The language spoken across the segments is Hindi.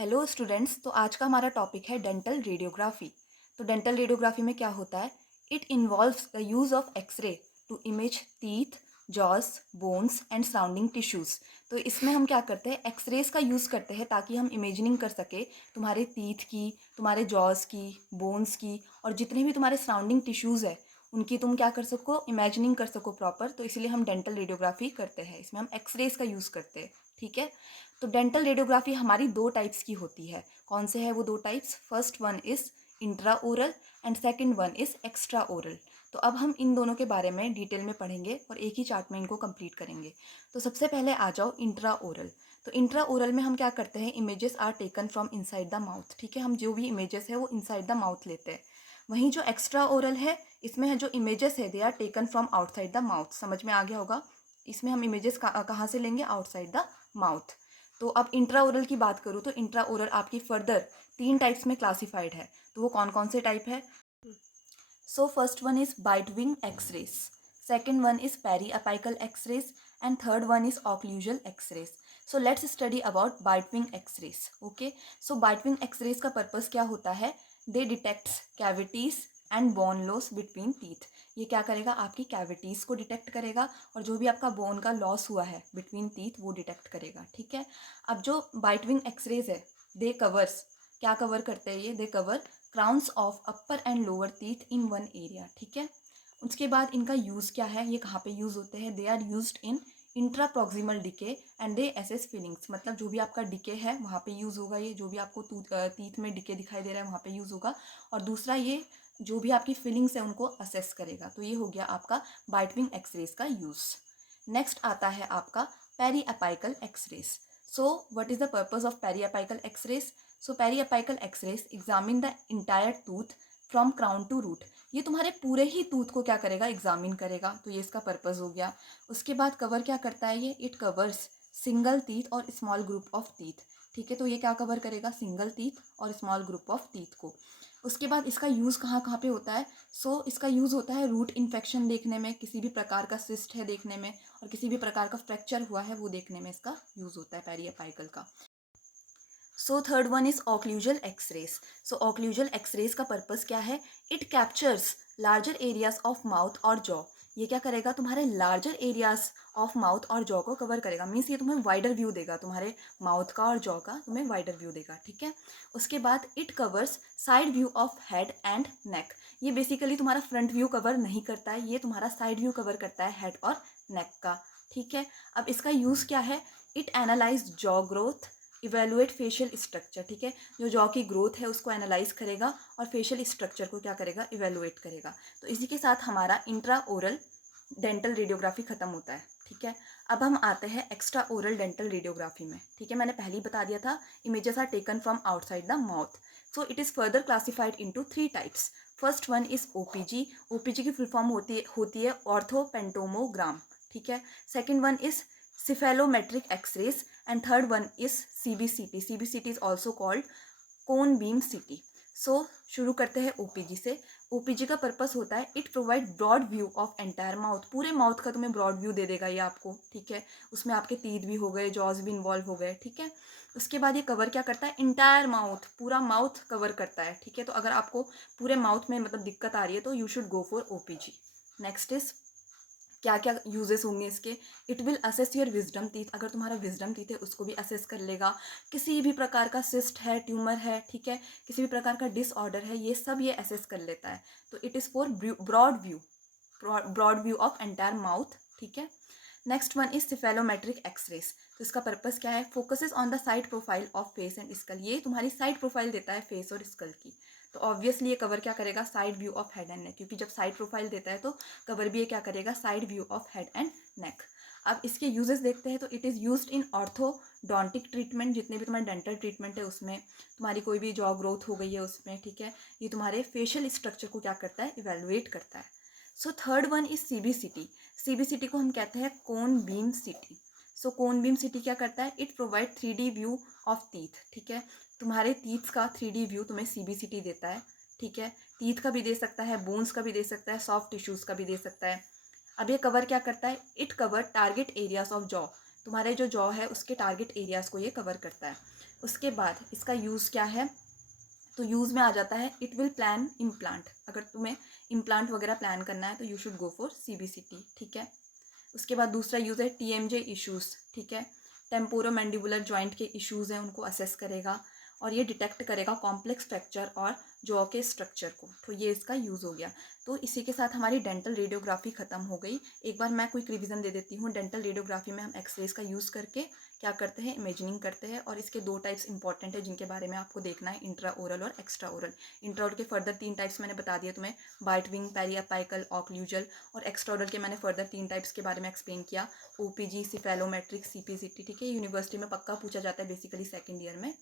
Hello students. तो आज का हमारा टॉपिक है डेंटल रेडियोग्राफी। तो डेंटल रेडियोग्राफी में क्या होता है? It involves the use of x-ray to image teeth, jaws, bones and surrounding tissues. तो इसमें हम क्या करते हैं, एक्सरेज का यूज़ करते हैं ताकि हम इमेजिनिंग कर सके तुम्हारे टीथ की, तुम्हारे जॉस की, बोन्स की और जितने भी तुम्हारे सराउंडिंग टिश्यूज़ है उनकी तुम क्या कर सको, इमेजिनिंग कर सको प्रॉपर। तो इसलिए हम डेंटल रेडियोग्राफी करते हैं, इसमें हम एक्सरेज का यूज़ करते हैं। ठीक है। तो डेंटल रेडियोग्राफी हमारी दो टाइप्स की होती है। कौन से है वो दो types? First one is intra oral and second one is extra oral. तो अब हम इन दोनों के बारे में डिटेल में पढ़ेंगे और एक ही चार्ट में इनको कंप्लीट करेंगे। तो सबसे पहले आ जाओ इंट्रा ओरल। तो इंट्रा ओरल में हम क्या करते हैं, images are taken from inside the mouth. ठीक है, हम जो भी इमेजेस है वो इनसाइड द माउथ लेते हैं। वहीं जो एक्स्ट्रा ओरल है, इसमें है जो इमेजेस है they are taken from outside the mouth. समझ में आ गया होगा। इसमें हम इमेजेस कहाँ से लेंगे? Outside the mouth. तो अब इंट्रा ओरल की बात करूँ तो इंट्रा ओरल आपकी फर्दर तीन टाइप्स में क्लासिफाइड है। तो वो कौन कौन से टाइप है? So first one is bite wing x-rays, second one is periapical x-rays and third one is occlusal x-rays. So let's study about bite wing x-rays. Okay, so bite wing x-rays का पर्पस क्या होता है? They detects cavities and bone loss between teeth. ये क्या करेगा? आपकी कैविटीज़ को डिटेक्ट करेगा और जो भी आपका बोन का लॉस हुआ है बिटवीन टीथ वो डिटेक्ट करेगा। ठीक है। अब जो बाइट विंग एक्सरेज है, दे कवर्स, क्या कवर करते हैं ये? They cover crowns of upper and lower teeth in one area. ठीक है। उसके बाद इनका यूज़ क्या है, ये कहाँ पे यूज़ होते हैं? They are used in intra proximal decay and they assess fillings. मतलब जो भी आपका डिके है वहाँ पे यूज़ होगा ये, जो भी आपको टीथ में डिके दिखाई दे रहा है वहाँ पे यूज़ होगा। और दूसरा ये जो भी आपकी फीलिंग्स है उनको असेस करेगा। तो ये हो गया आपका बाइट विंग एक्सरेज का यूज़। नेक्स्ट आता है आपका periapical x-rays. So what is the purpose of periapical x-rays? So periapical x-rays examine the entire tooth from crown to root. ये तुम्हारे पूरे ही टूथ को क्या करेगा? एग्जामिन करेगा। तो ये इसका पर्पस हो गया। उसके बाद कवर क्या करता है ये? इट कवर्स सिंगल टीथ और स्मॉल ग्रुप ऑफ टीथ। ठीक है, तो ये क्या कवर करेगा? सिंगल टीथ और स्मॉल ग्रुप ऑफ टीथ को। उसके बाद इसका यूज़ कहाँ कहाँ पे होता है? सो इसका यूज़ होता है रूट इन्फेक्शन देखने में, किसी भी प्रकार का सिस्ट है देखने में और किसी भी प्रकार का फ्रैक्चर हुआ है वो देखने में इसका यूज़ होता है पेरी अपाइकल का। So third one is occlusal x-rays. So occlusal x-rays का पर्पस क्या है? It captures larger areas of mouth और जॉ। ये क्या करेगा? तुम्हारे लार्जर एरियाज ऑफ माउथ और जॉ को कवर करेगा। मीन्स ये तुम्हें वाइडर व्यू देगा, तुम्हारे माउथ का और जॉ का तुम्हें वाइडर व्यू देगा। ठीक है। उसके बाद it covers side view of head and neck. ये बेसिकली तुम्हारा फ्रंट व्यू कवर नहीं करता है, ये तुम्हारा साइड व्यू कवर करता है हेड और नेक का। ठीक है। अब इसका यूज़ क्या है? It analyse jaw growth, evaluate facial structure. ठीक है, जो जॉ की ग्रोथ है उसको एनालाइज करेगा और फेशियल स्ट्रक्चर को क्या करेगा? इवेलुएट करेगा। तो इसी के साथ हमारा इंट्रा ओरल डेंटल रेडियोग्राफी खत्म होता है। ठीक है। अब हम आते हैं एक्स्ट्रा ओरल डेंटल रेडियोग्राफी में। ठीक है, मैंने पहले ही बता दिया था, images are taken from outside the mouth. So it is further classified into three types. First one is OPG. OPG की फुल फॉर्म होती है ऑर्थोपेंटोमोग्राम। ठीक है। Second one is cephalometric x-rays and third one is CBCT. CBCT is also called cone beam CT. सो शुरू करते हैं ओपीजी से। ओपीजी का पर्पस होता है it provide broad view of entire mouth. पूरे माउथ का तुम्हें ब्रॉड व्यू दे देगा ये आपको। ठीक है, उसमें आपके टीथ भी हो गए, जॉज भी इन्वॉल्व हो गए। ठीक है। उसके बाद ये कवर क्या करता है? इंटायर माउथ, पूरा माउथ कवर करता है। ठीक है, तो अगर आपको पूरे माउथ में मतलब दिक्कत आ रही है तो you should go for OPG. Next is क्या क्या यूजेस होंगे इसके? It will assess your wisdom teeth. अगर तुम्हारा विजडम टीथ है उसको भी असेस कर लेगा। किसी भी प्रकार का सिस्ट है, ट्यूमर है, ठीक है, किसी भी प्रकार का डिसऑर्डर है, ये सब ये असेस कर लेता है। तो it is for broad view of entire mouth. ठीक है। Next one is cephalometric X-rays. तो इसका पर्पस क्या है? Focuses on the side profile of face and skull. ये तुम्हारी साइड प्रोफाइल देता है फेस और स्कल की। तो ऑब्वियसली ये कवर क्या करेगा? Side view of head and neck, क्योंकि जब साइड प्रोफाइल देता है तो कवर भी ये क्या करेगा? Side view of head and neck. अब इसके यूजेस देखते हैं। तो it is used in orthodontic treatment. जितने भी तुम्हारे डेंटल ट्रीटमेंट है उसमें, तुम्हारी कोई भी जॉ ग्रोथ हो गई है उसमें, ठीक है, ये तुम्हारे फेशियल स्ट्रक्चर को क्या करता है? इवेलुएट करता है। सो third one is CBCT. CBCT को हम कहते हैं कोन बीम सिटी। सो कोन बीम सिटी क्या करता है? It provide 3D view of teeth. ठीक है, तुम्हारे टीथ का 3D व्यू तुम्हें सीबीसीटी देता है। ठीक है, टीथ का भी दे सकता है, बोन्स का भी दे सकता है, सॉफ्ट टिश्यूज़ का भी दे सकता है। अब ये कवर क्या करता है? It cover target areas of jaw. तुम्हारे जो जॉ है उसके टारगेट एरियाज़ को ये कवर करता है। उसके बाद इसका यूज़ क्या है, तो यूज़ में आ जाता है इट विल प्लान इम्प्लांट। अगर तुम्हें इम्प्लांट वगैरह प्लान करना है तो you should go for CBCT, ठीक है। उसके बाद दूसरा यूज़ है TMJ इश्यूज़, ठीक है। टेम्पोरोमैंडिबुलर जॉइंट के इश्यूज़ हैं उनको असेस करेगा और ये डिटेक्ट करेगा कॉम्प्लेक्स फ्रैक्चर और जॉ के स्ट्रक्चर को। तो ये इसका यूज़ हो गया। तो इसी के साथ हमारी डेंटल रेडियोग्राफी ख़त्म हो गई। एक बार मैं क्विक रिवीजन दे देती हूँ। डेंटल रेडियोग्राफी में हम एक्सरेज का यूज़ करके क्या करते हैं, इमेजिनिंग करते हैं। और इसके 2 टाइप्स इंपॉर्टेंट है जिनके बारे में आपको देखना है, इंट्रा ओरल और एक्स्ट्रा ओरल। इंट्रा ओरल के फर्दर 3 टाइप्स मैंने बता दिए तुम्हें, बाइट विंग, पेरियापाइकल, ऑक्लूजल। और एक्स्ट्रा ओरल के मैंने फर्दर 3 टाइप्स के बारे में एक्सप्लेन किया, OPG, सिफेलोमेट्रिक, CPCT, ठीक है। यूनिवर्सिटी में पक्का पूछा जाता है बेसिकली सेकेंड ईयर में,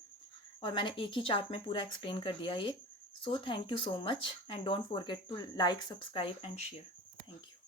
और मैंने एक ही चार्ट में पूरा एक्सप्लेन कर दिया ये। So thank you so much and don't forget to like, subscribe and share. Thank you.